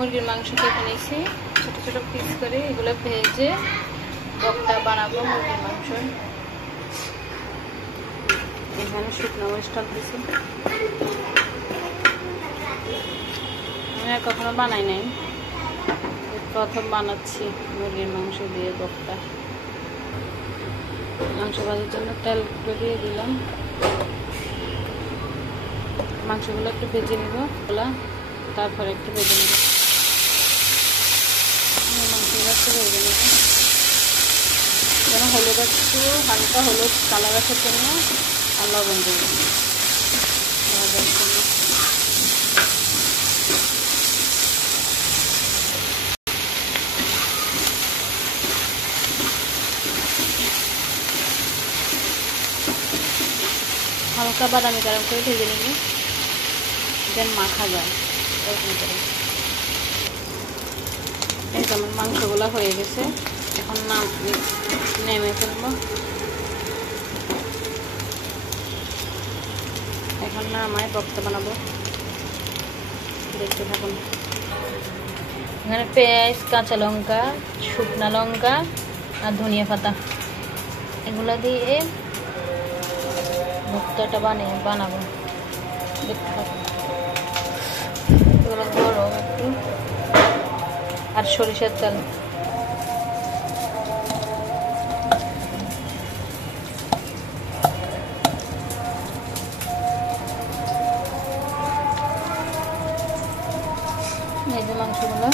মুরগির মাংস কেটে নিয়েছি ছোট ছোট পিস করে, এগুলো ভেজে বক্তা বানাবো মুরগির মাংস। এখানে শুকনো মরিচটা দিয়েছি, আমি আর কখনো বানাই নাই, প্রথম বানাচ্ছি মুরগির মাংস দিয়ে বক্তা। মাংস ভাজার জন্য তেল একটু দিয়ে দিলাম, মাংসগুলো একটু ভেজে নিব, তারপরে একটু ভেজে নেব, মাংসগুলো একটু ভেজে নেব যেন হলুদ একটু হালকা হলুদ কালার আসার জন্য, আর লবণ দেব ভাজার জন্য। হালকা বাদামি গরম করে ভেজে নিব, যেন মাখা যায় এরকম করে। এই যে আমার মাংসগুলো হয়ে গেছে, এখন নেমে ফেলবো। এখন নামায় বক্তা বানাবো, দেখতে থাকুন। এখানে পেঁয়াজ, কাঁচা লঙ্কা, শুকনা লঙ্কা আর ধনিয়া পাতা এগুলো দিয়ে ভর্তাটা বানাবো, দেখতে থাকুন। এগুলো গরম একটু, আর সরিষার তেল। এই যে মাংসগুলো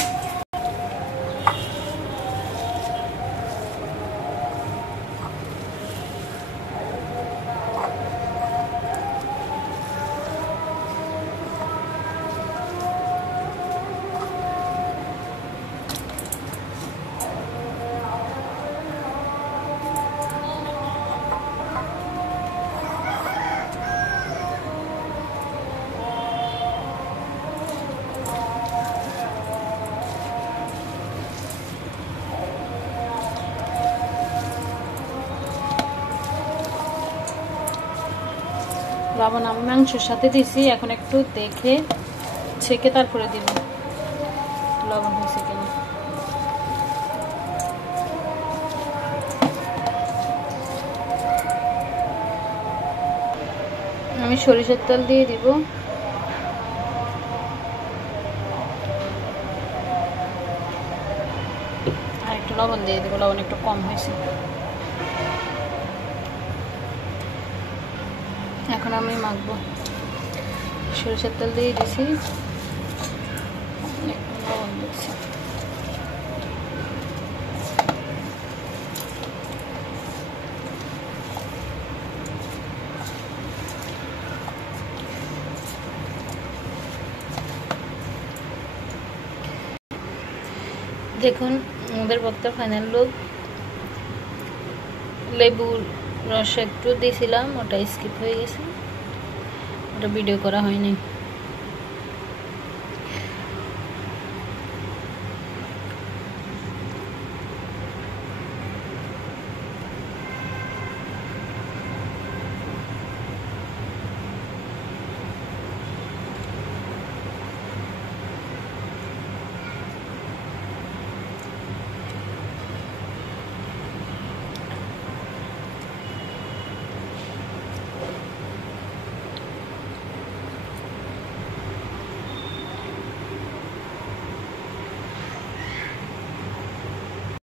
লবণ আমি মাংসের সাথে দিছি, এখন একটু দেখে ছেঁকে তারপরে দিব লবণ হয়েছে কিনা। আমি সরিষার তেল দিয়ে দিব, আর একটু লবণ দিয়ে দিব, লবণ একটু কম হয়েছে। এখন আমি মাখবো, সরিষার তেল দিয়ে দিছি, লবণ দিচ্ছি। দেখুন আমাদের ভর্তার ফাইনাল লুক। লেবুর রস একটু দিয়েছিলাম, ওটা স্কিপ হয়ে গেছে, ওটা ভিডিও করা হয়নি।